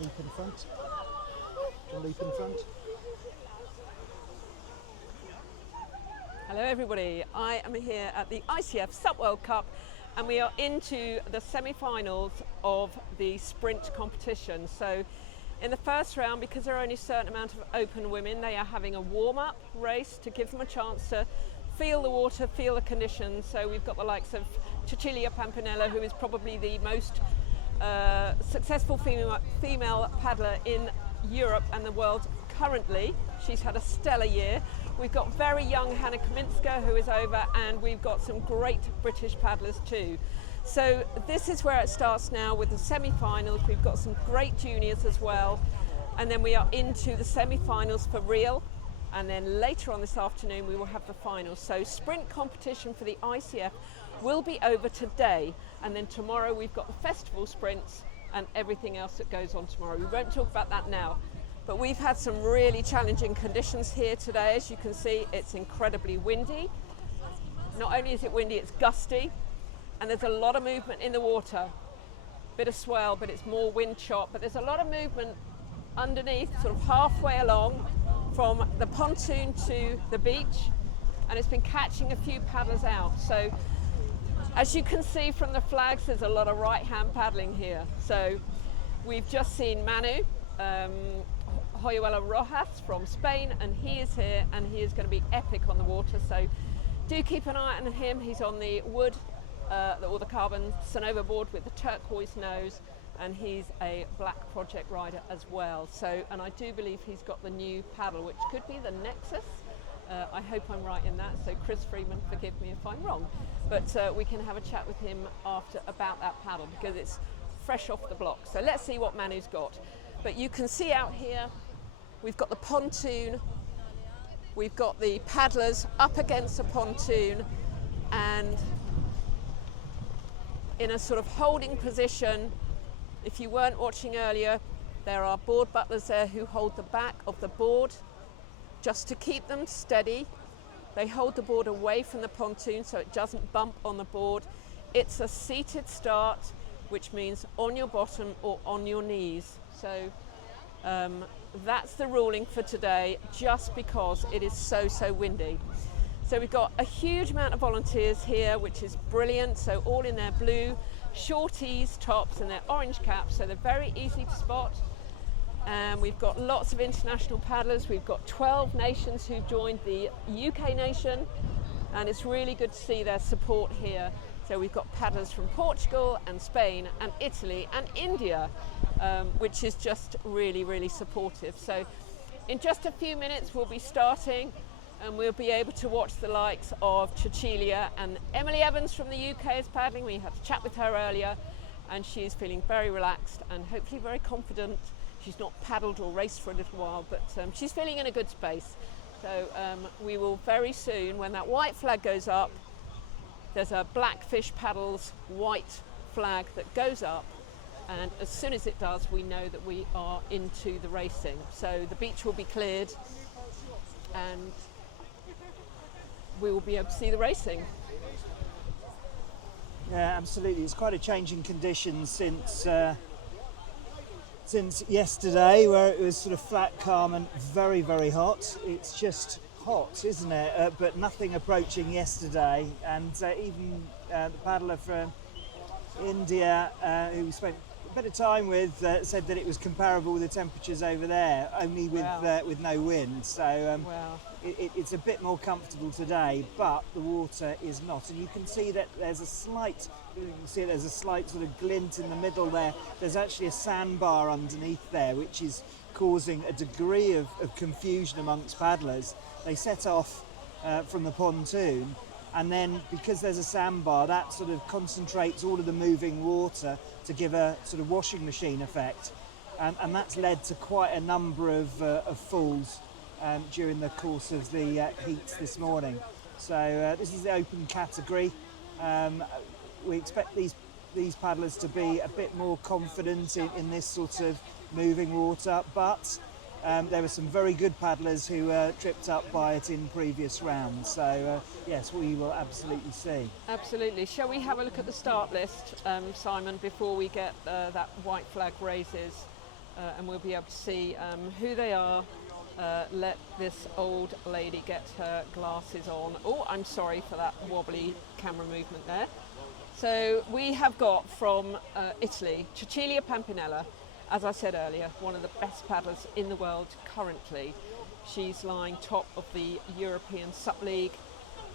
Leap in front. Leap in front. Hello everybody, I am here at the ICF Sub World Cup and we are into the semi-finals of the sprint competition. So in the first round, because there are only a certain amount of open women, they are having a warm-up race to give them a chance to feel the water, feel the conditions. So we've got the likes of Cecilia Pampinella, who is probably the most successful female paddler in Europe and the world currently. She's had a stellar year. We've got very young Hannah Kaminska, who is over, and we've got some great British paddlers too. So this is where it starts now with the semi-finals. We've got some great juniors as well, and then we are into the semi-finals for real, and then later on this afternoon we will have the finals. So sprint competition for the ICF will be over today, and then tomorrow we've got the festival sprints and everything else that goes on tomorrow. We won't talk about that now. But we've had some really challenging conditions here today. As you can see, it's incredibly windy. Not only is it windy, it's gusty, and there's a lot of movement in the water. Bit of swell, but it's more wind chop. But there's a lot of movement underneath, sort of halfway along from the pontoon to the beach, and it's been catching a few paddlers out. So as you can see from the flags, there's a lot of right-hand paddling here. So we've just seen Manu, Hoyuela Rojas from Spain, and he is here and he is going to be epic on the water, so do keep an eye on him. He's on the wood or the carbon Sonova board with the turquoise nose, and he's a black project rider as well. So, and I do believe he's got the new paddle, which could be the Nexus. I hope I'm right in that, so Chris Freeman, forgive me if I'm wrong, but we can have a chat with him after about that paddle because it's fresh off the block. So let's see what Manu's got. But you can see out here, we've got the pontoon, we've got the paddlers up against the pontoon and in a sort of holding position. If you weren't watching earlier, there are board butlers there who hold the back of the board just to keep them steady. They hold the board away from the pontoon so it doesn't bump on the board. It's a seated start, which means on your bottom or on your knees. So that's the ruling for today, just because it is so windy. So we've got a huge amount of volunteers here, which is brilliant. So all in their blue shorties, tops, and their orange caps, so they're very easy to spot. And we've got lots of international paddlers. We've got 12 nations who've joined the UK nation, and it's really good to see their support here. So we've got paddlers from Portugal and Spain and Italy and India, which is just really supportive. So in just a few minutes we'll be starting, and we'll be able to watch the likes of Cecilia, and Emily Evans from the UK is paddling. We had a chat with her earlier, and she's feeling very relaxed and hopefully very confident. She's not paddled or raced for a little while, but she's feeling in a good space. So we will very soon, when that white flag goes up, there's a Blackfish Paddles white flag that goes up, and as soon as it does, we know that we are into the racing. So the beach will be cleared and we will be able to see the racing. Yeah, absolutely. It's quite a change in conditions since yesterday, where it was sort of flat, calm and very hot. It's just hot, isn't it? But nothing approaching yesterday. And even the paddler from India, who we spent a bit of time with, said that it was comparable with the temperatures over there, only with no wind. So Wow. it's a bit more comfortable today, but the water is not. And you can see that there's a slight sort of glint in the middle there. There's actually a sandbar underneath there, which is causing a degree of confusion amongst paddlers. They set off from the pontoon, and then because there's a sandbar, that sort of concentrates all of the moving water to give a sort of washing machine effect, and that's led to quite a number of falls during the course of the heats this morning. So this is the open category. We expect these paddlers to be a bit more confident in this sort of moving water, but there were some very good paddlers who tripped up by it in previous rounds. So yes, we will absolutely see. Absolutely. Shall we have a look at the start list, Simon, before we get that white flag raises? and we'll be able to see who they are. Let this old lady get her glasses on. Oh, I'm sorry for that wobbly camera movement there. So we have got from Italy, Cecilia Pampinella, as I said earlier, one of the best paddlers in the world currently. She's lying top of the European Sup League,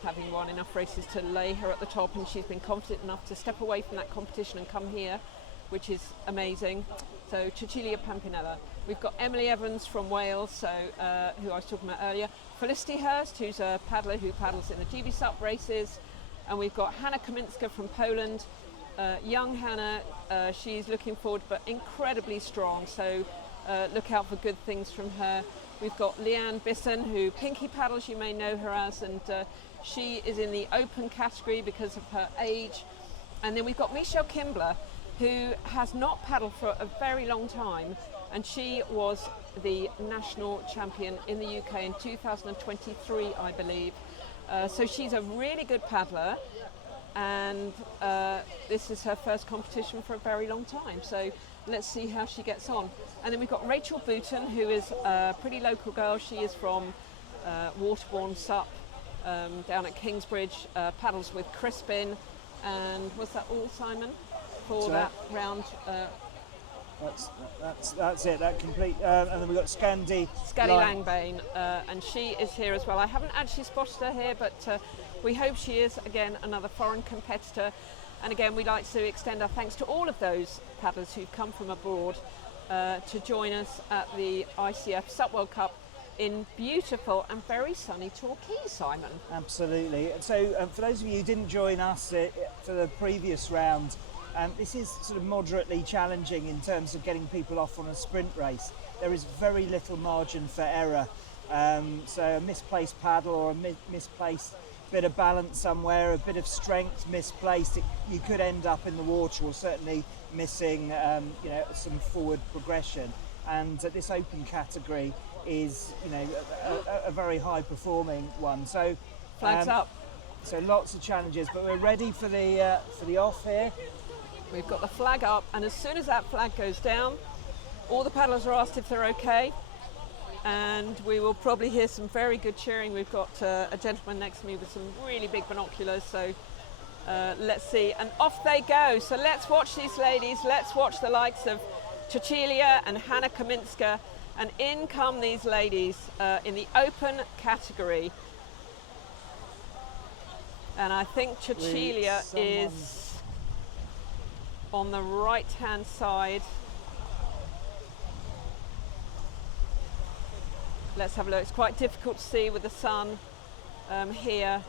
having won enough races to lay her at the top, and she's been confident enough to step away from that competition and come here, which is amazing. So Cecilia Pampinella. We've got Emily Evans from Wales, so who I was talking about earlier. Felicity Hurst, who's a paddler who paddles in the GB Sup races. And we've got Hanna Kaminska from Poland. Young Hanna, she's looking forward but incredibly strong, so look out for good things from her. We've got Leanne Bisson, who Pinky paddles, you may know her as, and she is in the open category because of her age. And then we've got Michelle Kimbler, who has not paddled for a very long time, and she was the national champion in the UK in 2023, I believe. So she's a really good paddler, and this is her first competition for a very long time. So let's see how she gets on. And then we've got Rachel Booton, who is a pretty local girl. She is from Waterbourne Sup down at Kingsbridge, paddles with Crispin. And was that all, Simon, for that round? That's it. That complete. And then we've got Scally Langbane, and she is here as well. I haven't actually spotted her here, but we hope she is. Again, another foreign competitor. And again, we'd like to extend our thanks to all of those paddlers who've come from abroad to join us at the ICF Sup World Cup in beautiful and very sunny Torquay, Simon. Absolutely. And so for those of you who didn't join us for the previous round, this is sort of moderately challenging in terms of getting people off on a sprint race. There is very little margin for error. So a misplaced paddle or a misplaced bit of balance somewhere, a bit of strength misplaced, you could end up in the water, or certainly missing some forward progression. And this open category is a very high performing one. So flags up. So lots of challenges, but we're ready for the off here. We've got the flag up, and as soon as that flag goes down, all the paddlers are asked if they're okay, and we will probably hear some very good cheering. We've got a gentleman next to me with some really big binoculars, so let's see. And off they go. So let's watch these ladies. Let's watch the likes of Cecilia and Hanna Kaminska, and in come these ladies in the open category. And I think Cecilia is on the right hand side. Let's have a look. It's quite difficult to see with the sun here.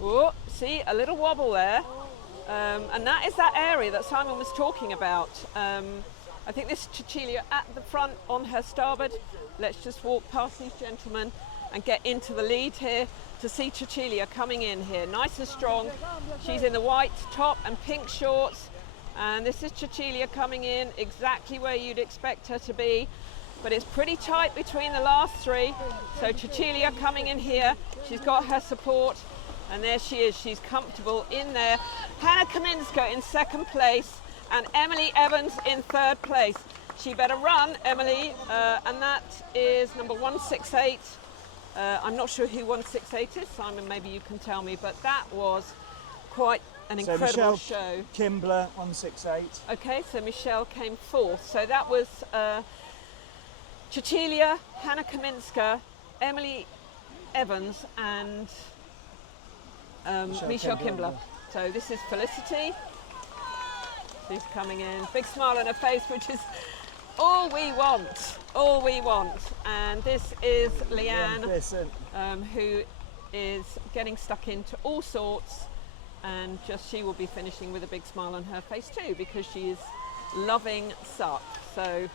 Oh, see, a little wobble there. And that is that area that Simon was talking about. I think this is Cecilia at the front on her starboard. Let's just walk past these gentlemen and get into the lead here to see Cecilia coming in here, nice and strong. She's in the white top and pink shorts, and this is Cecilia coming in exactly where you'd expect her to be, but it's pretty tight between the last three. So Cecilia coming in here, she's got her support, and there she is, she's comfortable in there. Hanna Kaminska in second place, and Emily Evans in third place. She better run, Emily, and that is number 168. I'm not sure who 168 is, Simon, maybe you can tell me, but that was quite an incredible show. Kimbler, 168. Okay, so Michelle came fourth. So that was Cecilia, Hanna Kaminska, Emily Evans, and Michelle Kimbler. So this is Felicity. She's coming in, big smile on her face, which is all we want. And this is Leanne, who is getting stuck into all sorts, and she will be finishing with a big smile on her face too, because she is loving SUP. So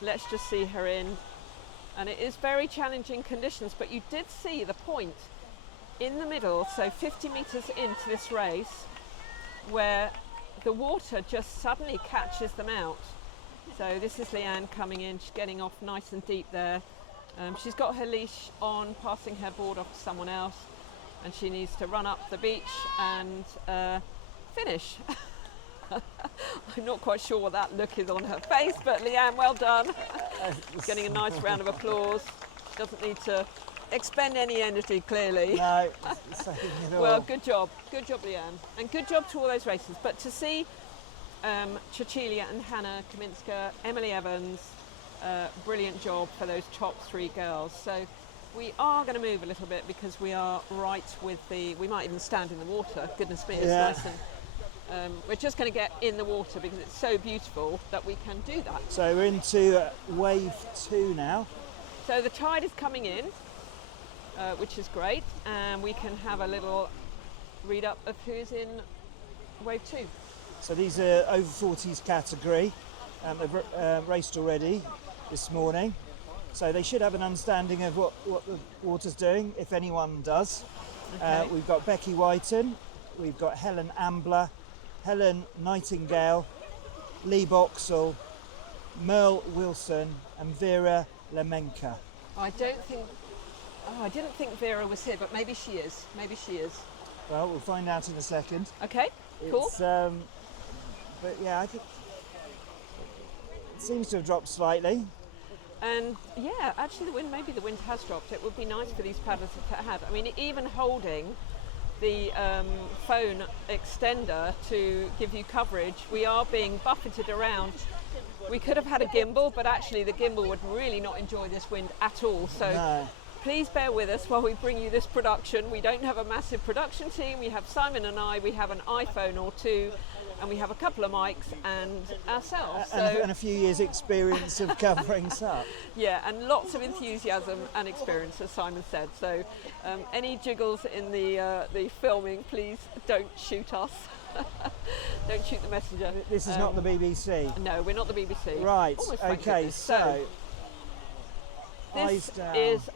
let's just see her in, and it is very challenging conditions, but you did see the point in the middle, so 50 meters into this race, where the water just suddenly catches them out. So this is Leanne coming in, she's getting off nice and deep there. She's got her leash on, passing her board off to someone else, and she needs to run up the beach and finish. I'm not quite sure what that look is on her face, but Leanne, well done. Getting a nice round of applause. Doesn't need to expend any energy, clearly. No, saying it all. Well, good job, Leanne, and good job to all those races. But to see Cecilia and Hannah Kaminska, Emily Evans, brilliant job for those top 3 girls. So we are going to move a little bit because we are right with we might even stand in the water. Goodness me, it's nice and we're just going to get in the water because it's so beautiful that we can do that. So we're into wave 2 now. So the tide is coming in, which is great, and we can have a little read up of who's in wave 2. So these are over 40s category. They've raced already this morning. So they should have an understanding of what the water's doing, if anyone does. Okay. We've got Becky Whiten, we've got Helen Ambler, Helen Nightingale, Lee Boxall, Merle Wilson and Vera Lemenka. I didn't think Vera was here, but maybe she is. Well, we'll find out in a second. Okay, cool. It's, but yeah, I think it seems to have dropped slightly. And yeah, actually maybe the wind has dropped. It would be nice for these paddlers if it had. I mean, even holding the phone extender to give you coverage, we are being buffeted around. We could have had a gimbal, but actually the gimbal would really not enjoy this wind at all. So No. please bear with us while we bring you this production. We don't have a massive production team. We have Simon and I, we have an iPhone or 2, and we have a couple of mics and ourselves. And a few years experience of covering SUP. Yeah, and lots of enthusiasm and experience, as Simon said. So any jiggles in the filming, please don't shoot us. Don't shoot the messenger. This is not the BBC. No, we're not the BBC. Right, Almost, thank okay, goodness. so This eyes down. is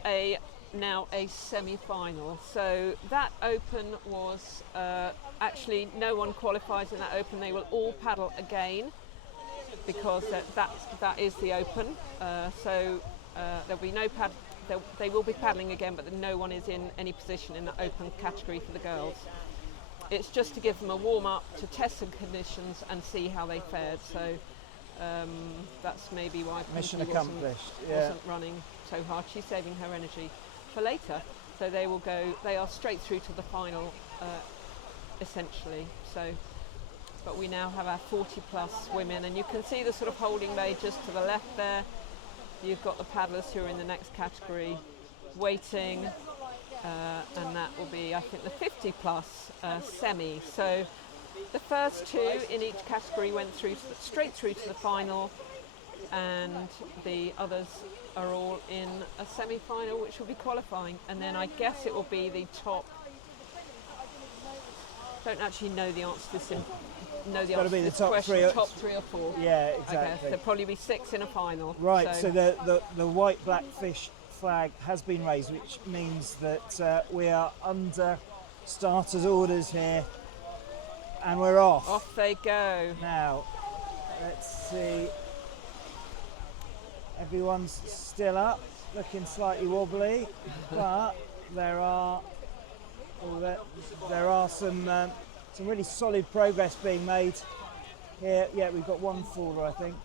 now a semi-final. So that Open was actually no one qualifies in that Open. They will all paddle again because that is the Open. There'll be no they will be paddling again, but no one is in any position in the Open category for the girls. It's just to give them a warm-up to test some conditions and see how they fared. So that's maybe why Mission Pinky accomplished. wasn't running so hard. She's saving her energy for later. So they are straight through to the final, essentially. So, but we now have our 40 plus women, and you can see the sort of holding bay just to the left there. You've got the paddlers who are in the next category waiting, and that will be, I think, the 50 plus semi. So the first 2 in each category went through straight through to the final, and the others are all in a semi-final, which will be qualifying, and then I guess it will be the top. Don't actually know the answer to this. Gotta be the top question. 3 Top 3 or 4. Yeah, I guess exactly. there'll probably be 6 in a final. Right, so the white blackfish flag has been raised, which means that we are under starters orders here, and we're off. Off they go. Now, let's see. Everyone's still up, looking slightly wobbly, but there are some really solid progress being made here. Yeah, we've got one faller, I think.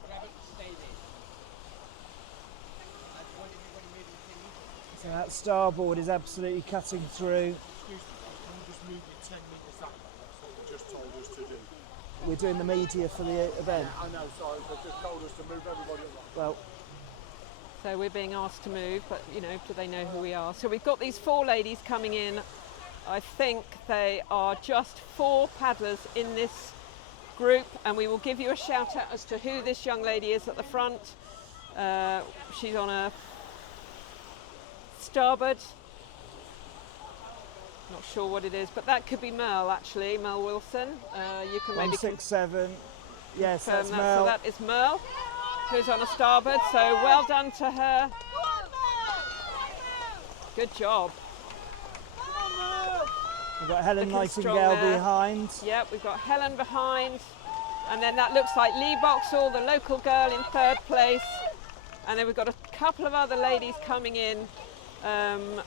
So that starboard is absolutely cutting through. We're doing the media for the event. I know, sorry, they've just told us to move everybody along. Well, So we're being asked to move, but do they know who we are? So we've got these 4 ladies coming in. I think they are just 4 paddlers in this group, and we will give you a shout out as to who this young lady is at the front. She's on a starboard. Not sure what it is, but that could be Merle, actually, Merle Wilson. You can maybe 167. Yes, confirm that's that. Merle. So that is Merle, who's on a starboard. So well done to her. Good job. We've got Helen Looking strong Nightingale there. behind. Yep, we've got Helen behind, and then that looks like Lee Boxall, the local girl, in 3rd place. And then we've got a couple of other ladies coming in,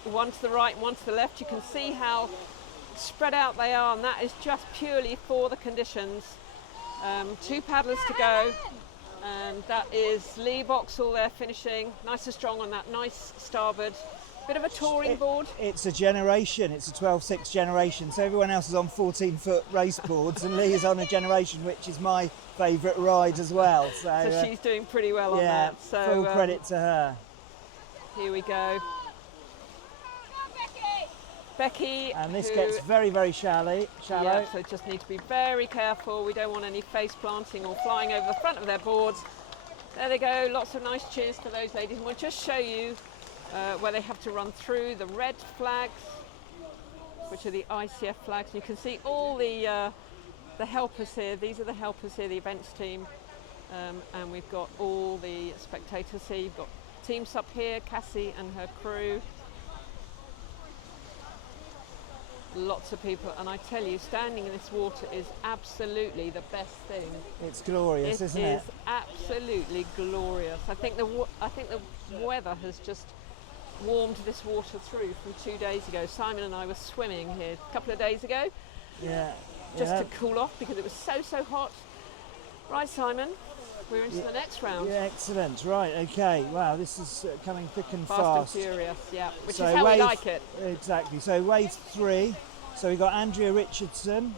one to the right, one to the left. You can see how spread out they are, and that is just purely for the conditions. 2 paddlers to go, and that is Lee Boxall there finishing nice and strong on that nice starboard. Bit of a touring board. It's a generation, it's a 12.6 generation, so everyone else is on 14-foot race boards and Lee is on a generation, which is my favourite ride as well. So she's doing pretty well on yeah, that. So full credit to her. Here we go. Becky. And this gets very, very shallow. Yeah, so just need to be very careful. We don't want any face planting or flying over the front of their boards. There they go, lots of nice cheers for those ladies. And we'll just show you where they have to run through the red flags, which are the ICF flags. You can see all the helpers here. These are the helpers here, the events team. And we've got all the spectators here. You've got Team Sup here, Cassie and her crew. Lots of people, and I tell you, standing in this water is absolutely the best thing. It's glorious, isn't it? It is absolutely glorious. I think the weather has just warmed this water through from 2 days ago. Simon and I were swimming here a couple of days ago, just to cool off because it was so hot. Right, Simon, we're into the next round. Yeah, excellent. Right, okay. Wow, this is coming thick and fast. Fast and furious, yeah, which is how we like it. Exactly. So wave 3. So we've got Andrea Richardson,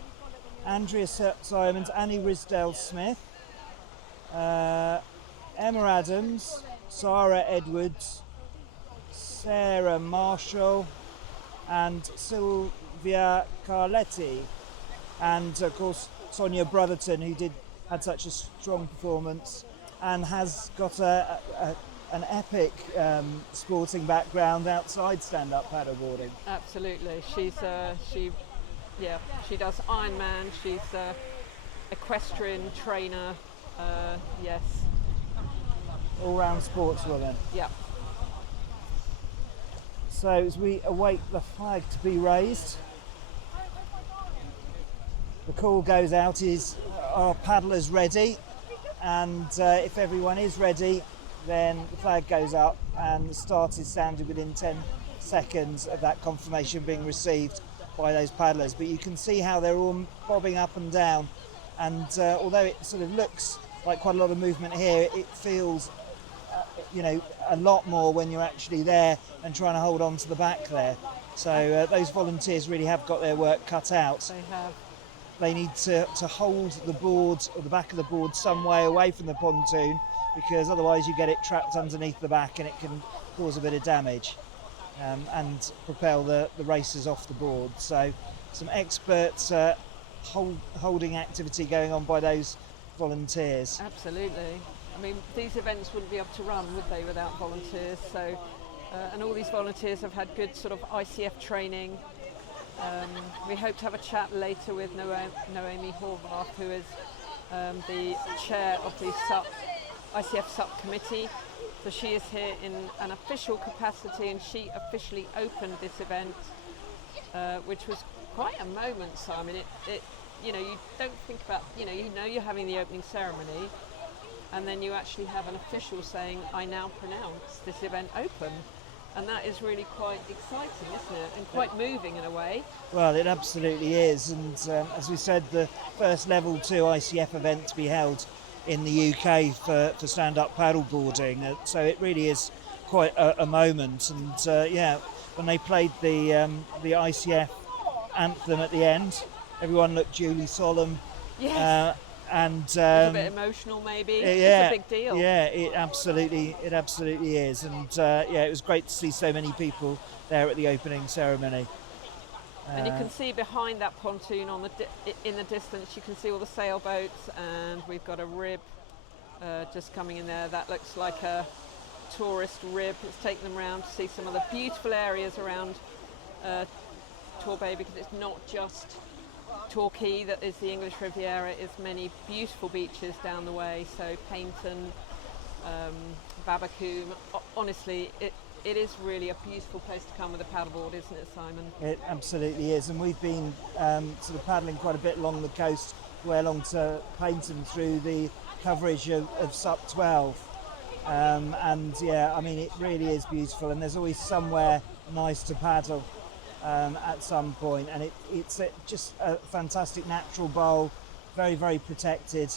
Andrea Simons, Annie Risdale-Smith, Emma Adams, Sarah Edwards, Sarah Marshall, and Sylvia Carletti, and of course Sonia Brotherton, who had such a strong performance and has got an epic sporting background outside stand-up paddleboarding. Absolutely, she does Ironman. She's equestrian trainer. Yes. All-round sportswoman. Yeah. So as we await the flag to be raised, the call goes out: is our paddlers ready? And if everyone is ready, then the flag goes up and the start is sounded within 10 seconds of that confirmation being received by those paddlers. But you can see how they're all bobbing up and down, and although it sort of looks like quite a lot of movement here, it feels a lot more when you're actually there and trying to hold on to the back there. So those volunteers really have got their work cut out. They have. They need to hold the board, or the back of the board, some way away from the pontoon, because otherwise you get it trapped underneath the back and it can cause a bit of damage and propel the racers off the board. So some expert holding activity going on by those volunteers. Absolutely. I mean, these events wouldn't be able to run, would they, without volunteers? So, and all these volunteers have had good sort of ICF training. We hope to have a chat later with Noemi Horvath, who is the chair of the ICF subcommittee. So she is here in an official capacity, and she officially opened this event, which was quite a moment, Simon. You don't think about, you're having the opening ceremony, and then you actually have an official saying, "I now pronounce this event open." And that is really quite exciting, isn't it? And quite moving in a way. Well, it absolutely is. And as we said, the first level 2 ICF event to be held in the UK for stand-up paddleboarding. So it really is quite a moment. And when they played the ICF anthem at the end, everyone looked duly solemn. Yes. And a bit emotional, maybe. Yeah, it's a big deal. Yeah, it absolutely is. And it was great to see so many people there at the opening ceremony. And you can see behind that pontoon in the distance, you can see all the sailboats, and we've got a rib just coming in there. That looks like a tourist rib. It's taken them around to see some of the beautiful areas around Torbay, because it's not just Torquay that is the English Riviera. It's many beautiful beaches down the way. So Paynton, Babacoom. Honestly, it is really a beautiful place to come with a paddleboard, isn't it, Simon? It absolutely is, and we've been sort of paddling quite a bit along the coast, way along to Paynton through the coverage of SUP 12. It really is beautiful, and there's always somewhere nice to paddle at some point, and it's just a fantastic natural bowl very, very protected.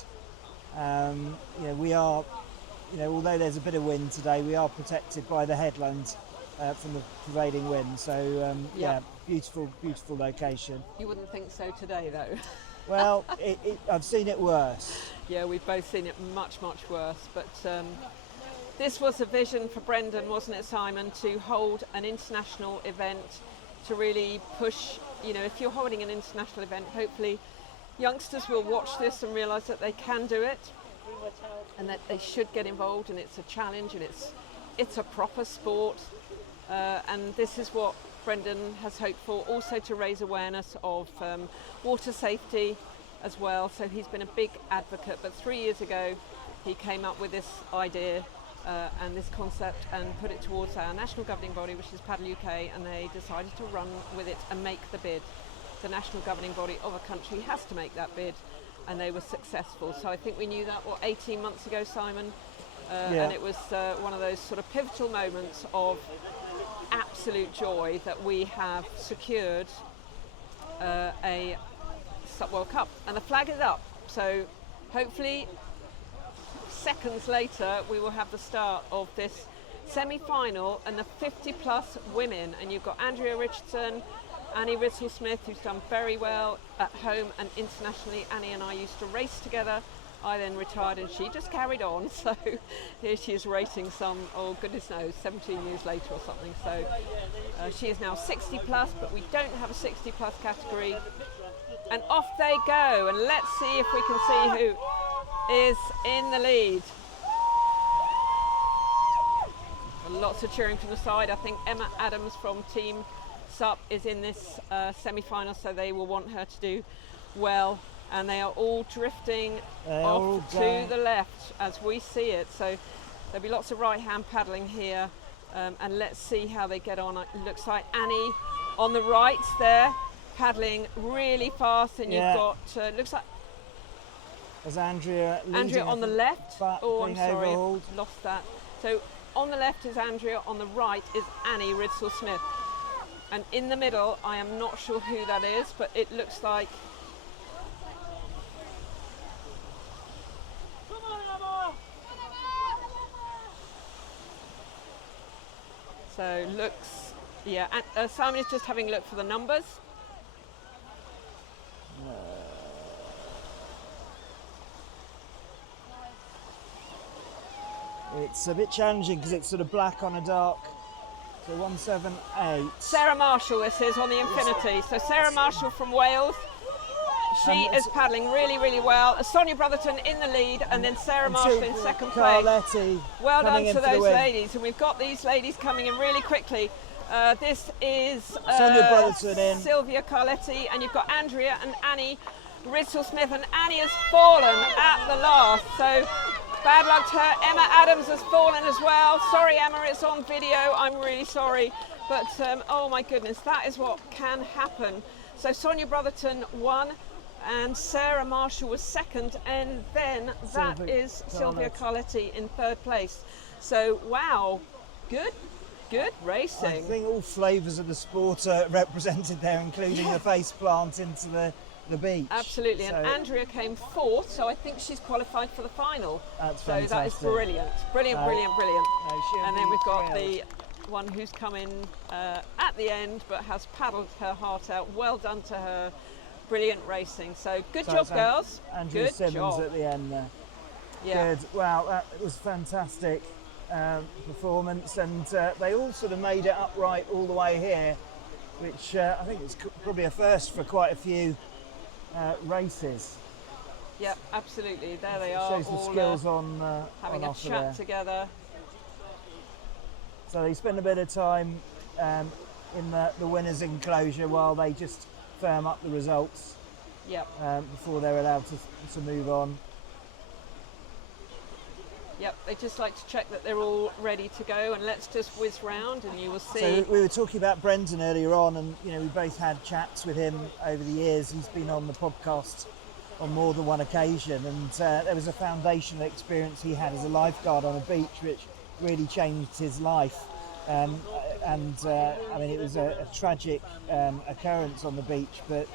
We are, although there's a bit of wind today, we are protected by the headland from the prevailing wind. So beautiful, beautiful location. You wouldn't think so today, though. Well, I've seen it worse. Yeah, we've both seen it much, much worse. But this was a vision for Brendan, wasn't it, Simon, to hold an international event, to really push, if you're holding an international event, hopefully youngsters will watch this and realise that they can do it and that they should get involved, and it's a challenge and it's a proper sport. And this is what Brendan has hoped for, also to raise awareness of water safety as well. So he's been a big advocate, but 3 years ago he came up with this idea and this concept and put it towards our national governing body, which is Paddle UK, and they decided to run with it and make the bid. The national governing body of a country has to make that bid, and they were successful. So I think we knew that 18 months ago, Simon, and it was one of those sort of pivotal moments of absolute joy that we have secured a SUP World Cup, and the flag is up. So hopefully seconds later we will have the start of this semi-final and the 50 plus women, and you've got Andrea Richardson, Annie Ritzel-Smith, who's done very well at home and internationally. Annie and I used to race together. I then retired and she just carried on, so here she is racing some, oh goodness knows, 17 years later or something. So she is now 60 plus, but we don't have a 60 plus category. And off they go, and let's see if we can see who is in the lead. Lots of cheering from the side. I think Emma Adams from Team SUP is in this semi-final, so they will want her to do well. And they are all drifting off to the left as we see it. So there'll be lots of right-hand paddling here, and let's see how they get on. It looks like Annie on the right there, paddling really fast, and you've got looks like as Andrea on the left. Oh, I'm sorry, overhauled. Lost that. So on the left is Andrea, on the right is Annie Ritzel-Smith, and in the middle I am not sure who that is, but it looks like so looks, yeah, and Simon is just having a look for the numbers. It's a bit challenging because it's sort of black on a dark. So 178. Sarah Marshall, this is on the Infinity. So Sarah Marshall from Wales. She is paddling really, really well. Sonia Brotherton in the lead, and then Sarah Marshall in second place. Well done to those ladies, and we've got these ladies coming in really quickly. This is Sonia Brotherton in. Sylvia Carletti, and you've got Andrea and Annie Ritzel-Smith, and Annie has fallen at the last. So bad luck to her. Emma Adams has fallen as well. Sorry, Emma, it's on video. I'm really sorry, but oh my goodness, that is what can happen. So Sonia Brotherton won, and Sarah Marshall was second, and then that is Sylvia Carletti in third place. So wow, good racing. I think all flavours of the sport are represented there, including the face plant into the beach. Absolutely, so, and Andrea came fourth, so I think she's qualified for the final. That's so fantastic. that is brilliant. And then we've got thrilled. the one who's come in at the end but has paddled her heart out. Well done to her. Brilliant racing. So good job, girls. Andrew Simmons job. at the end there. Yeah. Good. Wow, that was fantastic performance, and they all sort of made it upright all the way here, which I think is probably a first for quite a few races. Yeah, absolutely. There they are. Shows the all skills having on a offer chat there. together. So they spend a bit of time in the winners' enclosure while they just firm up the results. Yep. Before they're allowed to move on. Yep, they just like to check that they're all ready to go, and let's just whiz round and you will see. So we were talking about Brendan earlier on, and we both had chats with him over the years. He's been on the podcast on more than one occasion, and there was a foundational experience he had as a lifeguard on a beach which really changed his life. I mean, it was a tragic occurrence on the beach, but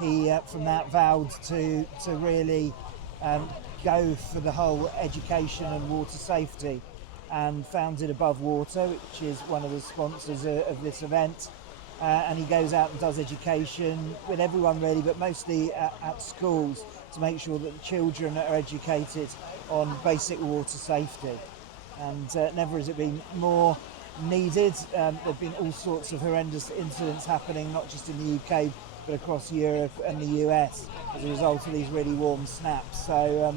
he from that vowed to really go for the whole education and water safety, and founded Above Water, which is one of the sponsors of this event. And he goes out and does education with everyone really, but mostly at schools, to make sure that the children are educated on basic water safety. And never has it been more needed. There have been all sorts of horrendous incidents happening, not just in the UK, but across Europe and the US as a result of these really warm snaps. So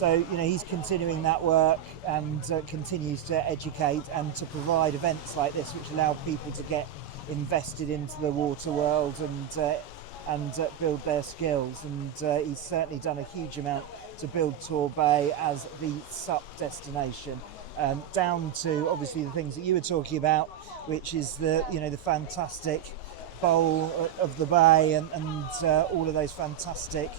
you know, he's continuing that work and continues to educate and to provide events like this, which allow people to get invested into the water world and build their skills. And he's certainly done a huge amount to build Torbay as the SUP destination. Down to obviously the things that you were talking about, which is the fantastic bowl of the bay and all of those fantastic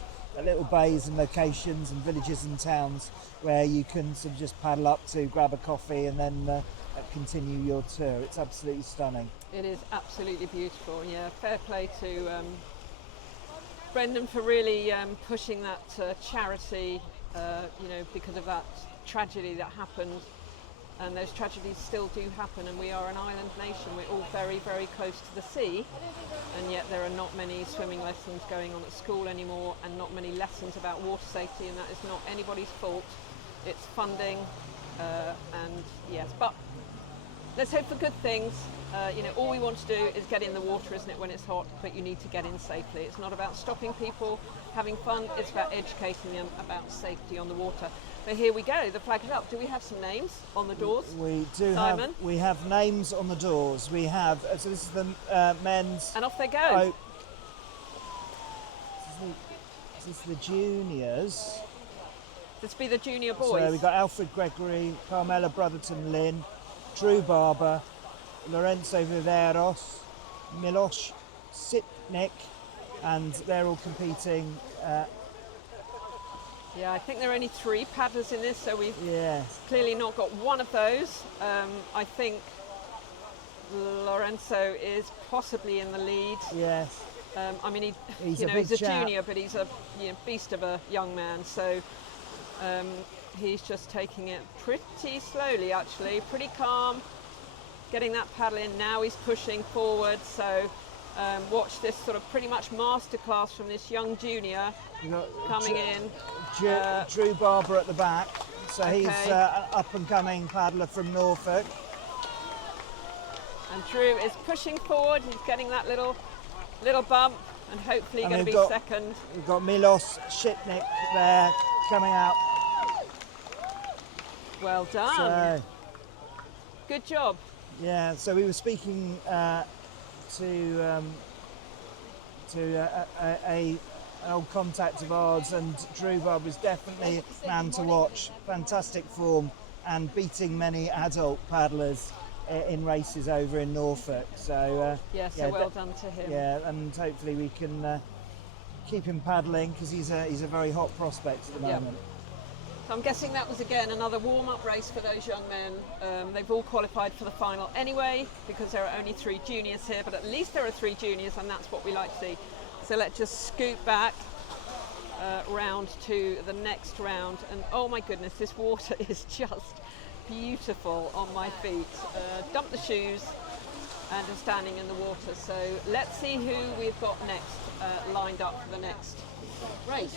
little bays and locations and villages and towns where you can sort of just paddle up to, grab a coffee, and then continue your tour. It's absolutely stunning. It is absolutely beautiful. Yeah, fair play to Brendan for really pushing that charity. Because of that tragedy that happened. And those tragedies still do happen, and we are an island nation. We're all very, very close to the sea, and yet there are not many swimming lessons going on at school anymore, and not many lessons about water safety, and that is not anybody's fault. It's funding, and yes, but let's hope for good things. All we want to do is get in the water, isn't it, when it's hot, but you need to get in safely. It's not about stopping people having fun, it's about educating them about safety on the water. So here we go, the flag is up. Do we have some names on the doors? We do, Simon? we have names on the doors. We have, so this is the men's. And off they go. Oh, this is the juniors. This be the junior boys. So we've got Alfred Gregory, Carmela Brotherton Lynn, Drew Barber, Lorenzo Viveros, Miloš Sitnik, and they're all competing. Yeah, I think there are only 3 paddlers in this, so we've Yes. clearly not got one of those. I think Lorenzo is possibly in the lead. Yes. He's a a chap. junior, but he's a beast of a young man. So he's just taking it pretty slowly, actually, pretty calm, getting that paddle in. Now he's pushing forward. So watch this sort of pretty much masterclass from this young junior coming in. Drew Barber at the back. So Okay. he's an up-and-coming paddler from Norfolk. And Drew is pushing forward. He's getting that little bump, and hopefully And going to be we've got- second. We've got Miloš Sitnik there coming out. Well done. So, Good job. yeah, so we were speaking to an old contact of ours, and Drew Barber is definitely a man to watch. Fantastic form and beating many adult paddlers in races over in Norfolk. So Well done to him. yeah, and hopefully we can keep him paddling, because he's a very hot prospect at the Yeah. moment. So I'm guessing that was again another warm-up race for those young men. They've all qualified for the final anyway, because there are only 3 juniors here, but at least there are 3 juniors, and that's what we like to see. So let's just scoot back round to the next round, and oh my goodness, this water is just beautiful on my feet. Dump the shoes and I'm standing in the water. So let's see who we've got next lined up for the next race.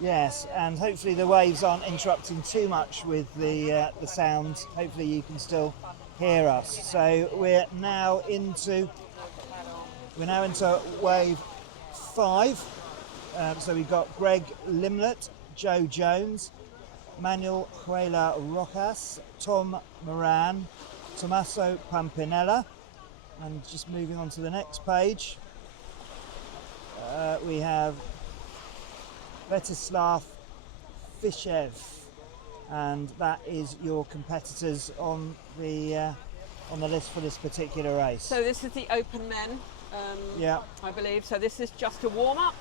Yes, and hopefully the waves aren't interrupting too much with the sound. Hopefully you can still hear us. So we're now into wave 5. So we've got Greg Limlett, Joe Jones, Manuel Huela Rojas, Tom Moran, Tommaso Pampinella, and just moving on to the next page, we have Svetoslav Fishev, and that is your competitors on the list for this particular race. So this is the open men, Yeah. I believe. So this is just a warm-up,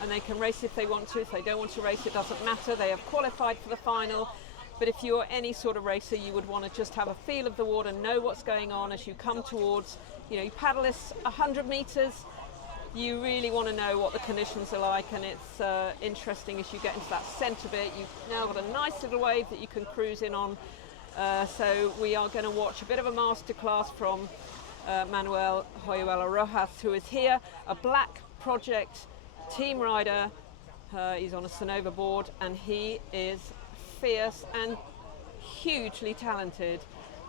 and they can race if they want to. If they don't want to race, it doesn't matter. They have qualified for the final. But if you're any sort of racer, you would want to just have a feel of the water, know what's going on as you come towards, you paddle this 100 metres, you really want to know what the conditions are like, and it's interesting as you get into that centre bit. You've now got a nice little wave that you can cruise in on. So we are going to watch a bit of a masterclass from Manuel Hoyuela Rojas, who is here, a Black Project team rider. He's on a Sonova board, and he is fierce and hugely talented.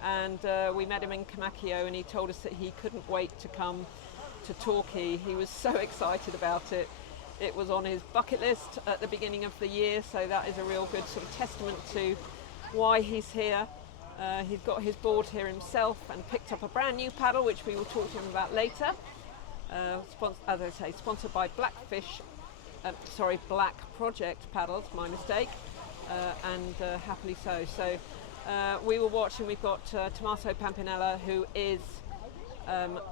And we met him in Kamakio, and he told us that he couldn't wait to come to Torquay. He was so excited about it. It was on his bucket list at the beginning of the year, so that is a real good sort of testament to why he's here. He's got his board here himself and picked up a brand new paddle, which we will talk to him about later. As I say, sponsored by Black Project Paddles, my mistake, and happily so. So we were watching. We've got Tommaso Pampinella, who is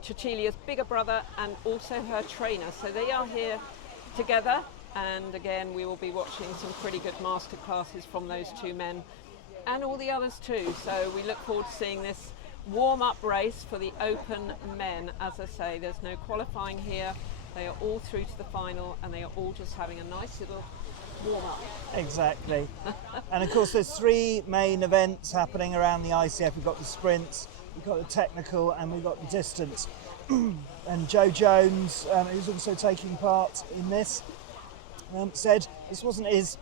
Cecilia's bigger brother and also her trainer. So they are here together, and again we will be watching some pretty good master classes from those two men and all the others too. So we look forward to seeing this warm-up race for the Open men. As I say, there's no qualifying here. They are all through to the final, and they are all just having a nice little warm-up. Exactly. And of course there's 3 main events happening around the ICF. We've got the sprints, we've got the technical, and we've got the distance. And Joe Jones, who's also taking part in this, said this wasn't his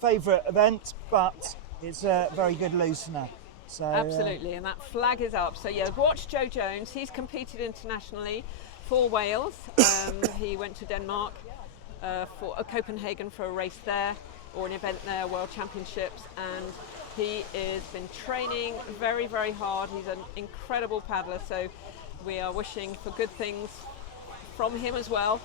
favourite event, but it's a very good loosener. So, absolutely, and that flag is up. So yeah, watch Joe Jones. He's competed internationally for Wales. He went to Denmark for Copenhagen for a race there, or an event there, World Championships, and he has been training very, very hard. He's an incredible paddler, so we are wishing for good things from him as well.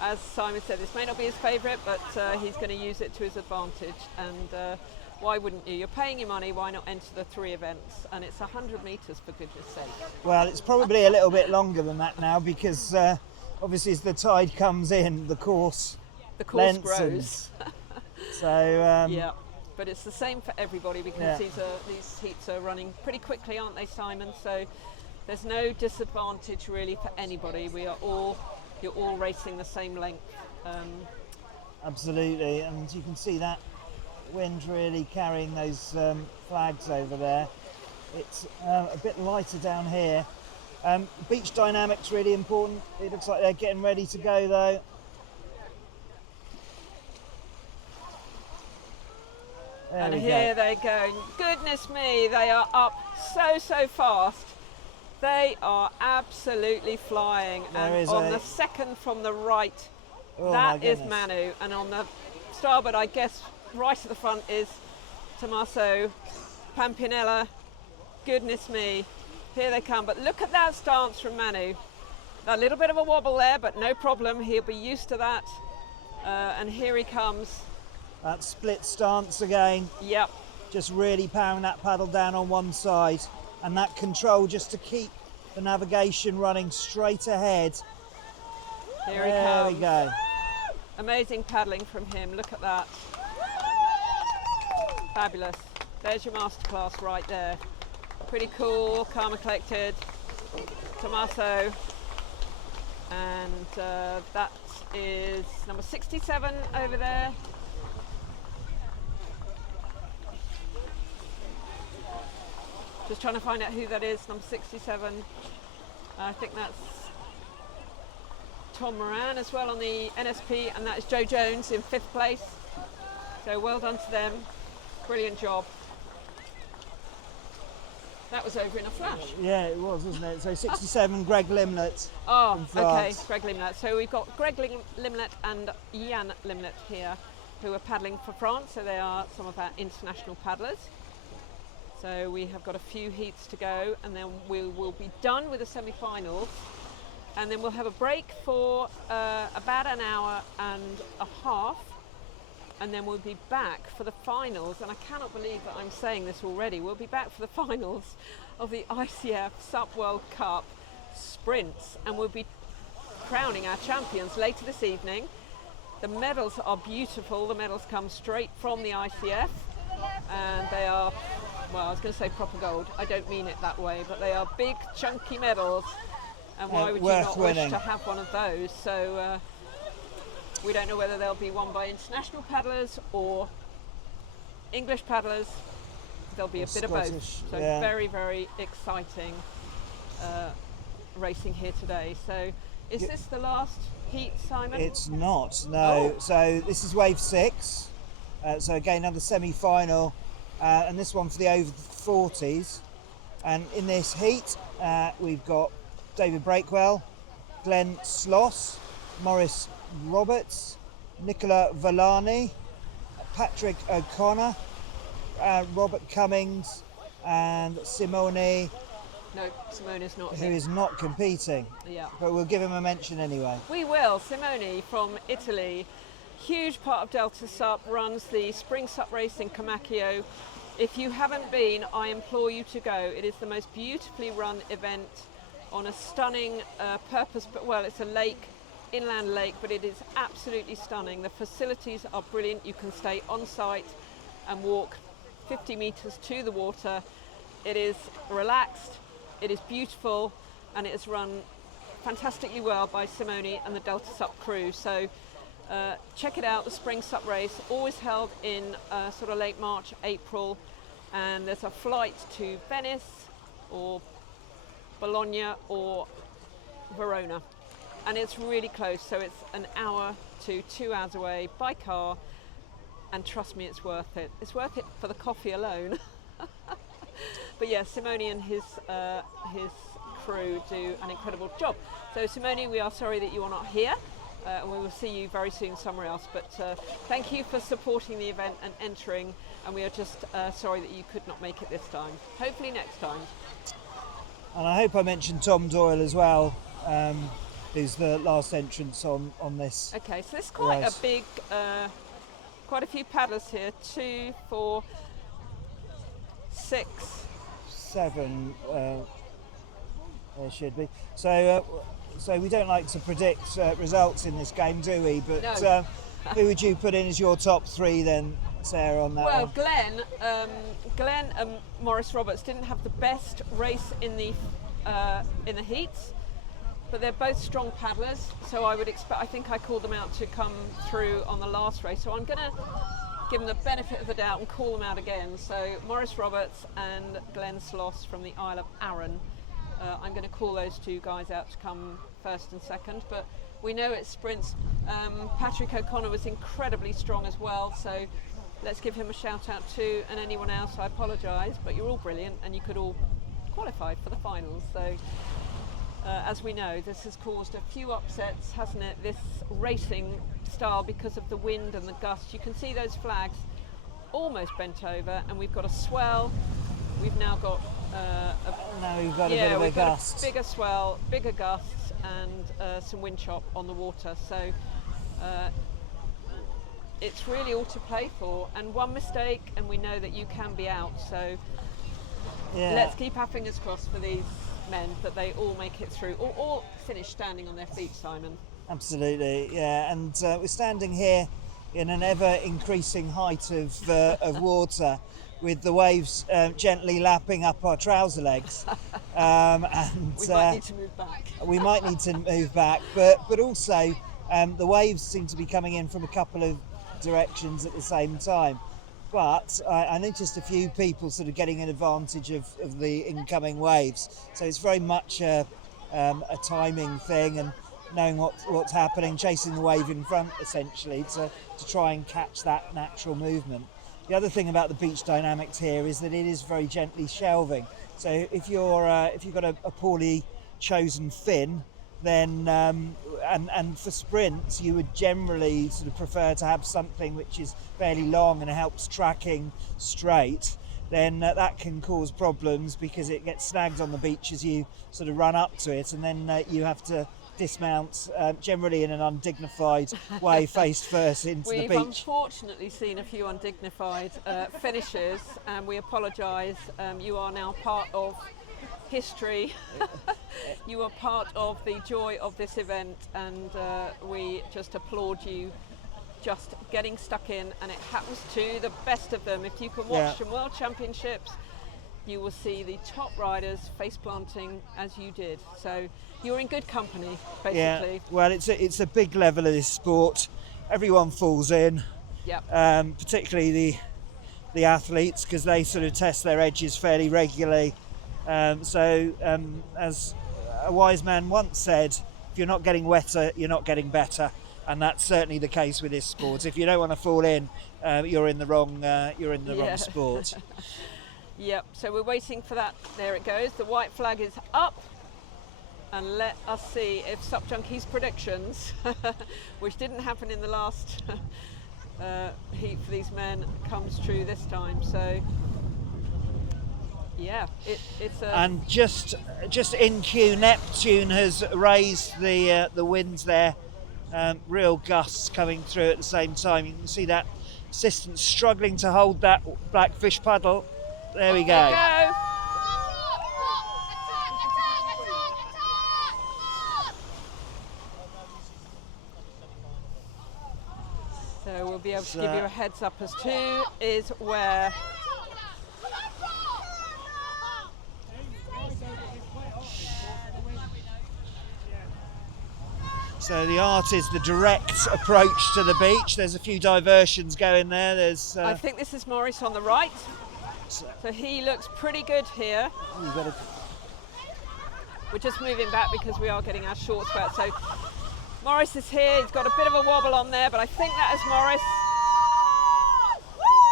As Simon said, this may not be his favourite, but he's going to use it to his advantage. And why wouldn't you? You're paying your money, why not enter the 3 events? And it's 100 metres, for goodness sake. Well, it's probably a little bit longer than that now, because obviously as the tide comes in, the course grows. So yeah, but it's the same for everybody, because these heats are running pretty quickly, aren't they, Simon? So there's no disadvantage really for anybody. You're all racing the same length. Absolutely, and you can see that wind really carrying those flags over there. It's a bit lighter down here. Beach dynamics really important. It looks like they're getting ready to go though. And here they go. Goodness me, they are up so fast. They are absolutely flying. And on the second from the right, that is Manu. And on the starboard, I guess, right at the front is Tommaso Pampinella. Goodness me, here they come. But look at that stance from Manu. A little bit of a wobble there, but no problem. He'll be used to that. And here he comes. That split stance again. Yep. Just really powering that paddle down on one side. And that control just to keep the navigation running straight ahead. Here he comes. There we go. Amazing paddling from him. Look at that. Fabulous. There's your masterclass right there. Pretty cool, calm and collected. Tommaso. And that is number 67 over there. Just trying to find out who that is, number 67. I think that's Tom Moran as well on the NSP, and that is Joe Jones in 5th place. So well done to them. Brilliant job. That was over in a flash. Yeah, it was, wasn't it? So 67, Greg Limlet. Oh, okay, Greg Limlet. So we've got Greg Limlet and Jan Limlet here, who are paddling for France. So they are some of our international paddlers. So we have got a few heats to go, and then we will be done with the semi-finals, and then we'll have a break for about an hour and a half, and then we'll be back for the finals. And I cannot believe that I'm saying this already. We'll be back for the finals of the ICF SUP World Cup sprints, and we'll be crowning our champions later this evening. The medals are beautiful. The medals come straight from the ICF, and they are, well, I was going to say proper gold. I don't mean it that way, but they are big, chunky medals. and why would you worth not winning. wish to have one of those? So we don't know whether they'll be won by international paddlers or English paddlers. There'll be a bit of both. Scottish, So yeah. very, very exciting racing here today. So is this the last heat, Simon? It's not, no. Oh. So this is wave 6. So again, another semi-final, and this one for the over 40s. And in this heat, we've got David Breakwell, Glenn Sloss, Maurice Roberts, Nicola Villani, Patrick O'Connor, Robert Cummings, and Simone, No, Simone's not who here. is not competing. Yeah. But we'll give him a mention anyway. We will. Simone from Italy, huge part of Delta Sup, runs the Spring Sup race in Comacchio. If you haven't been, I implore you to go. It is the most beautifully run event on a stunning it's a lake, inland lake, but it is absolutely stunning. The facilities are brilliant. You can stay on site and walk 50 metres to the water. It is relaxed, it is beautiful, and it is run fantastically well by Simone and the Delta Sup crew. So check it out, the Spring Sup race, always held in sort of late March, April, and there's a flight to Venice or Bologna or Verona, and it's really close, so it's an hour to 2 hours away by car, and trust me, it's worth it. It's worth it for the coffee alone. But yeah, Simone and his crew do an incredible job. So Simone, we are sorry that you are not here, and we will see you very soon somewhere else. But thank you for supporting the event and entering, and we are just sorry that you could not make it this time. Hopefully next time. And I hope I mentioned Tom Doyle as well, who's the last entrance on this. Okay, so there's quite race. a big, quite a few paddlers here. 2, 4, 6. 7 there should be. So we don't like to predict results in this game, do we? But No. who would you put in as your top 3 then, Sarah, on that Well, one? Glenn and Maurice Roberts didn't have the best race in the heats, but they're both strong paddlers. So I would expect. I think I called them out to come through on the last race. So I'm going to give them the benefit of the doubt and call them out again. So Maurice Roberts and Glenn Sloss from the Isle of Arran. I'm going to call those 2 guys out to come first and second. But we know it's sprints. Patrick O'Connor was incredibly strong as well. So let's give him a shout out too, and anyone else, I apologise, but you're all brilliant and you could all qualify for the finals. So as we know, this has caused a few upsets, hasn't it, this racing style, because of the wind and the gusts. You can see those flags almost bent over, and we've got a swell. We've now got Now we've got a bit of a we've got gust. a bigger swell, bigger gusts, and some wind chop on the water. So it's really all to play for, and one mistake and we know that you can be out. So Yeah. let's keep our fingers crossed for these men that they all make it through, or all finish standing on their feet, Simon. Absolutely, yeah. And we're standing here in an ever increasing height of water, with the waves gently lapping up our trouser legs. And We might need to move back. we might need to move back, but also the waves seem to be coming in from a couple of directions at the same time. But I noticed a few people sort of getting an advantage of the incoming waves. So it's very much a timing thing, and knowing what's happening, chasing the wave in front essentially to try and catch that natural movement. The other thing about the beach dynamics here is that it is very gently shelving. So if you've got a poorly chosen fin, then and for sprints you would generally sort of prefer to have something which is fairly long and helps tracking straight, then that can cause problems because it gets snagged on the beach as you sort of run up to it, and then you have to dismount generally in an undignified way face first into the We've beach. unfortunately seen a few undignified finishes, and we apologise. You are now part of history. You are part of the joy of this event, and we just applaud you just getting stuck in, and it happens to the best of them. If you can watch some World Championships, you will see the top riders face planting as you did. So you're in good company, basically. Yeah, well, it's a big level of this sport. Everyone falls in, Yep. particularly the athletes, because they sort of test their edges fairly regularly. As a wise man once said, if you're not getting wetter, you're not getting better, and that's certainly the case with this sport. If you don't want to fall in, you're in the wrong wrong sport. Yep. So we're waiting for that. There it goes. The white flag is up, and let us see if Sup Junkie's predictions, which didn't happen in the last heat for these men, comes true this time. So. Yeah, it's a... And just in cue, Neptune has raised the winds there. Real gusts coming through at the same time. You can see that assistant struggling to hold that black fish paddle. There we go. So we'll be able to give you a heads up as to is where... So the art is the direct approach to the beach. There's a few diversions going there. There's. I think this is Morris on the right. So he looks pretty good here. We're just moving back because we are getting our shorts wet. So Morris is here. He's got a bit of a wobble on there, but I think that is Morris.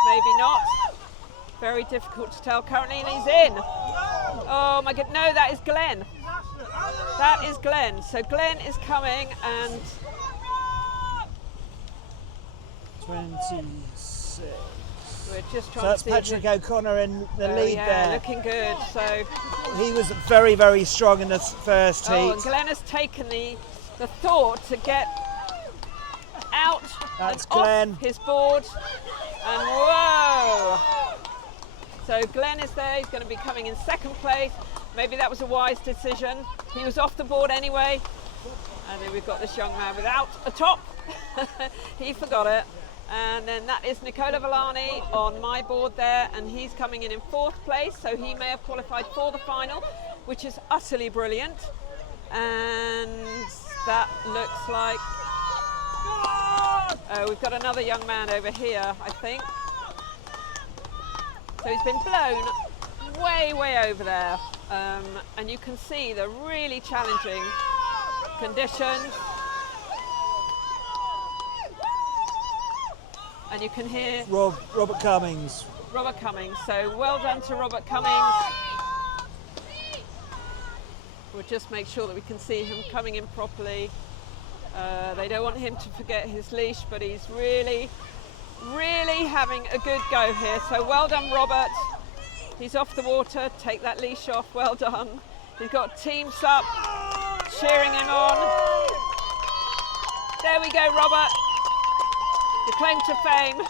Maybe not. Very difficult to tell currently, and he's in. Oh my God! No, that is Glenn. That is Glenn. So Glenn is coming, and 26. we're just trying So that's to see. Patrick O'Connor in the lead yeah, there. looking good. So He was very, very strong in the first heat. and Glenn has taken the thought to get out That's and off Glenn. his board, and whoa! So Glenn is there. He's going to be coming in second place. Maybe that was a wise decision. He was off the board anyway. And then we've got this young man without a top. He forgot it. And then that is Nicola Villani on my board there, and he's coming in fourth place, so he may have qualified for the final, which is utterly brilliant. And that looks like... Oh, we've got another young man over here, I think. So he's been blown way over there. And you can see the really challenging conditions. And you can hear Robert Cummings. Robert Cummings. So well done to Robert Cummings. We'll just make sure that we can see him coming in properly. They don't want him to forget his leash, but he's really having a good go here. So well done, Robert. He's off the water. Take that leash off. Well done. He's got Team Sup cheering him on. There we go, Robert. Your claim to fame.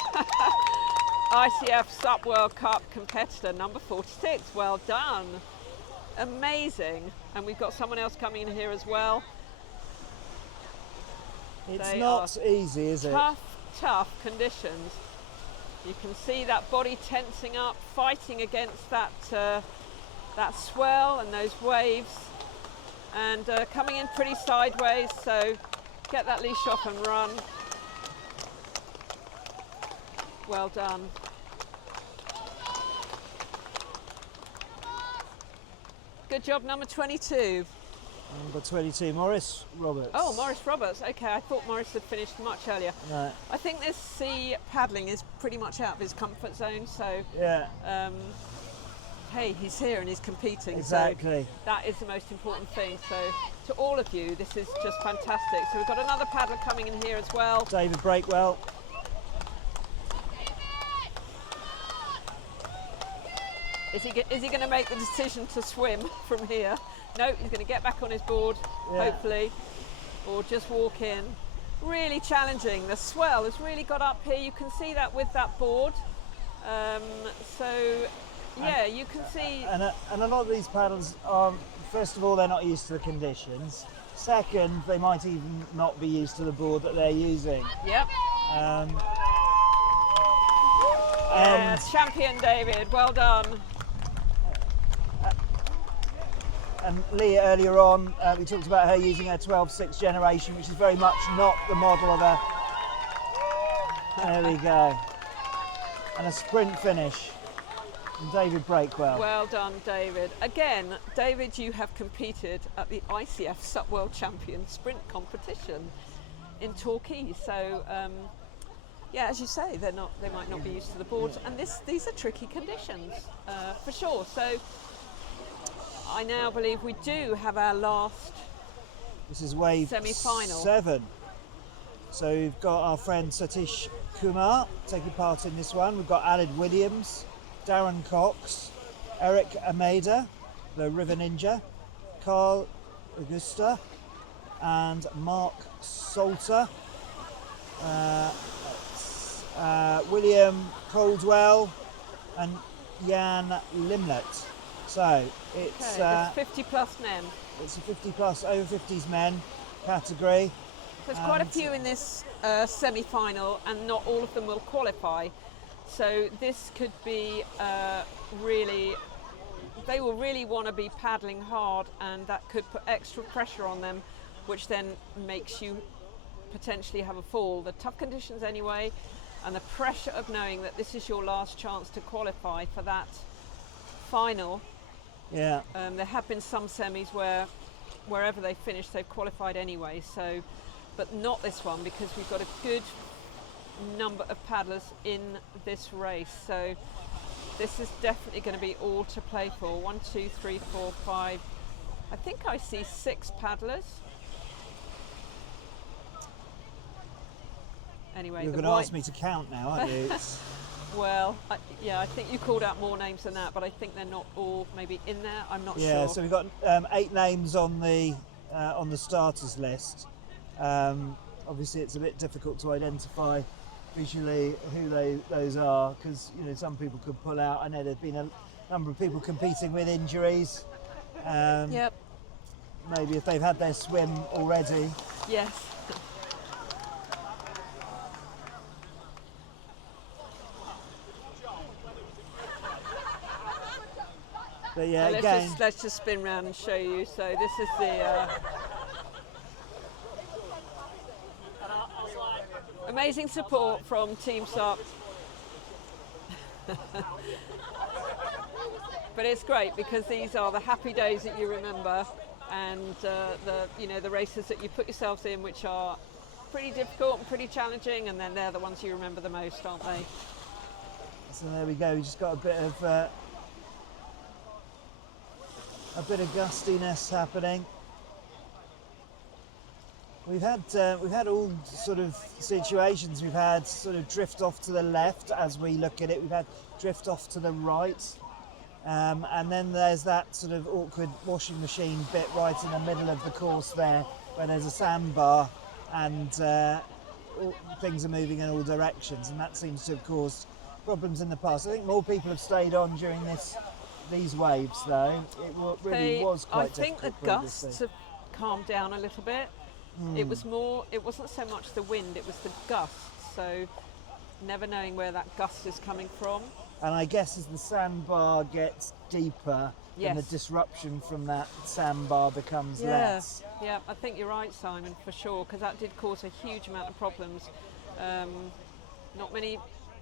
ICF Sup World Cup competitor number 46. Well done. Amazing. And we've got someone else coming in here as well. It's They not are easy, is it? Tough conditions. You can see that body tensing up, fighting against that that swell and those waves, and coming in pretty sideways. So get that leash off and run. Well done. Good job, number 22. Number 22, Morris Roberts. Oh, Morris Roberts. Okay, I thought Morris had finished much earlier. No. I think this sea paddling is pretty much out of his comfort zone. So, Yeah. hey, he's here and he's competing. Exactly. So that is the most important thing. So to all of you, this is just fantastic. So we've got another paddler coming in here as well. David Breakwell. Is he going to make the decision to swim from here? No, he's going to get back on his board, hopefully, or just walk in. Really challenging. The swell has really got up here. You can see that with that board. Yeah, you can see. And a lot of these paddles are, first of all, they're not used to the conditions. Second, they might even not be used to the board that they're using. Yep. And champion David, well done. and Leah earlier on, we talked about her using her 12.6 generation, which is very much not the model of a. There we go. And a sprint finish from David Breakwell. Well done, David. Again, David, you have competed at the ICF Sup World Champion Sprint competition in Torquay. So, yeah, as you say, they might not be used to the boards, and these are tricky conditions for sure. So, I now believe we do have our last. This is wave semi-final. 7. So we've got our friend Satish Kumar taking part in this one. We've got Aled Williams, Darren Cox, Eric Ameda, the River Ninja, Carl Augusta, and Mark Salter. William Caldwell and Jan Limlet. So it's there's 50 plus men. It's a 50 plus over 50s men category. There's quite a few in this semi-final, and not all of them will qualify. So this could be really. They will really want to be paddling hard, and that could put extra pressure on them, which then makes you potentially have a fall. The tough conditions anyway, and the pressure of knowing that this is your last chance to qualify for that final. Yeah. There have been some semis where wherever they finish, they've qualified anyway. So, but not this one, because we've got a good number of paddlers in this race. So this is definitely going to be all to play for. 1, 2, 3, 4, 5. I think I see 6 paddlers. Anyway, you're going to ask me to count now, aren't you? Well, yeah, I think you called out more names than that, but I think they're not all maybe in there. I'm not sure. Yeah, so we've got 8 names on the starters list. Obviously, it's a bit difficult to identify visually who those are, because some people could pull out. I know there've been a number of people competing with injuries. Yep. Maybe if they've had their swim already. Yes. But yeah, well, again, let's just spin round and show you. So this is the amazing support from Team Sup. But it's great because these are the happy days that you remember, and the races that you put yourselves in, which are pretty difficult and pretty challenging, and then they're the ones you remember the most, aren't they? So there we go. We just got a bit of gustiness happening. We've had all sort of situations. We've had sort of drift off to the left as we look at it. We've had drift off to the right, and then there's that sort of awkward washing machine bit right in the middle of the course there, where there's a sandbar and things are moving in all directions, and that seems to have caused problems in the past. I think more people have stayed on during these waves, though. It really was quite difficult. I think the gusts have calmed down a little bit. It wasn't so much the wind, it was the gusts. So never knowing where that gust is coming from. And I guess as the sandbar gets deeper, yes, then the disruption from that sandbar becomes less. Yeah, I think you're right, Simon, for sure, because that did cause a huge amount of problems.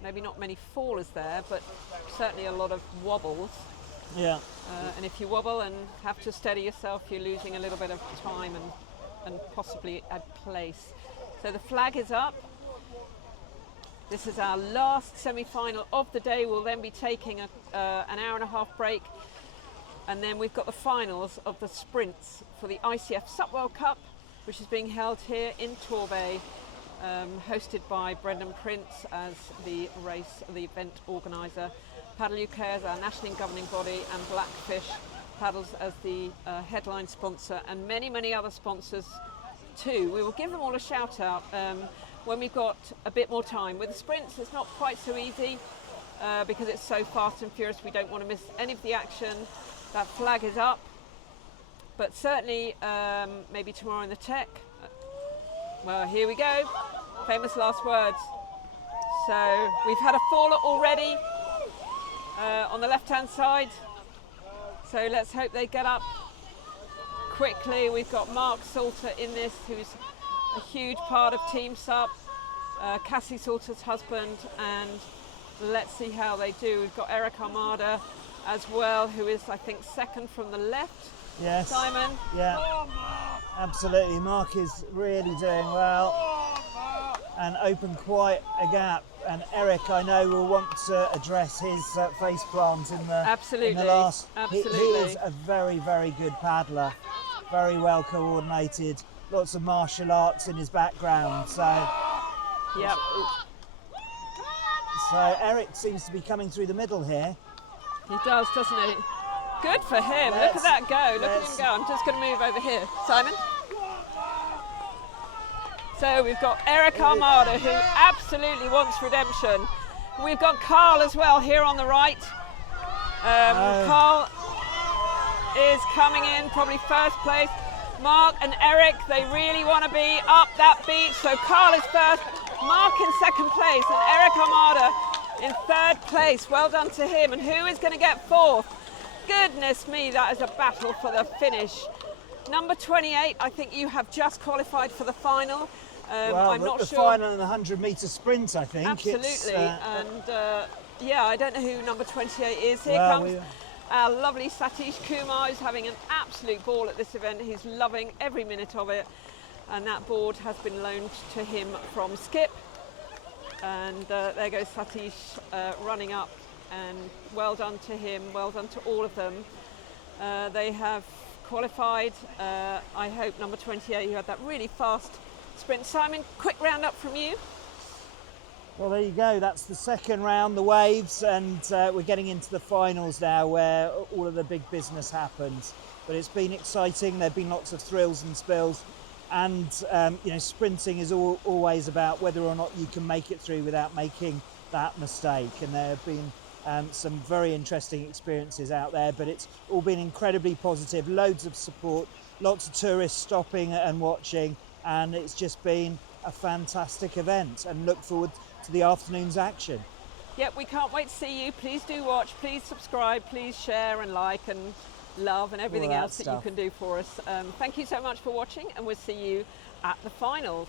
Maybe not many fallers there, but certainly a lot of wobbles. Yeah. And if you wobble and have to steady yourself, you're losing a little bit of time and possibly a place. So the flag is up. This is our last semi-final of the day. We'll then be taking an hour and a half break, and then we've got the finals of the sprints for the ICF Sup World Cup, which is being held here in Torbay, hosted by Brendan Prince as the event organiser, Paddle UK as our national governing body, and Blackfish Paddles as the headline sponsor, and many, many other sponsors too. We will give them all a shout out when we've got a bit more time. With the sprints, it's not quite so easy because it's so fast and furious. We don't want to miss any of the action. That flag is up, but certainly maybe tomorrow in the tech. Well, here we go. Famous last words. So we've had a faller already on the left-hand side. So let's hope they get up quickly. We've got Mark Salter in this, who's a huge part of Team Sup, Cassie Salter's husband, and let's see how they do. We've got Eric Armada as well, who is, I think, second from the left. Yes. Simon? Yeah, absolutely. Mark is really doing well and opened quite a gap. And Eric, I know, will want to address his face plant in the last. Absolutely. He is a very, very good paddler, very well coordinated, lots of martial arts in his background. So, yep. So Eric seems to be coming through the middle here. He does, doesn't he? Good for him. Look at that go. Look at him go. I'm just going to move over here. Simon? So we've got Eric Armada, who absolutely wants redemption. We've got Carl as well here on the right. Carl is coming in, probably first place. Mark and Eric, they really want to be up that beach. So Carl is first, Mark in second place, and Eric Armada in third place. Well done to him. And who is going to get fourth? Goodness me, that is a battle for the finish. Number 28, I think you have just qualified for the final. I'm not sure. The final in the 100-metre sprint, I think. Absolutely. Yeah, I don't know who number 28 is. Here comes our lovely Satish Kumar, who's having an absolute ball at this event. He's loving every minute of it. And that board has been loaned to him from Skip. And there goes Satish running up. And well done to him, well done to all of them. They have qualified. I hope number 28, who had that really fast sprint. Simon, quick roundup from you. Well, there you go. That's the second round, the waves, and we're getting into the finals now, where all of the big business happens. But it's been exciting. There've been lots of thrills and spills, and sprinting is always about whether or not you can make it through without making that mistake. And there have been some very interesting experiences out there, but it's all been incredibly positive. Loads of support, lots of tourists stopping and watching. And it's just been a fantastic event, and look forward to the afternoon's action. Yep, we can't wait to see you. Please do watch, please subscribe, please share and like and love and everything else that you can do for us. Thank you so much for watching, and we'll see you at the finals.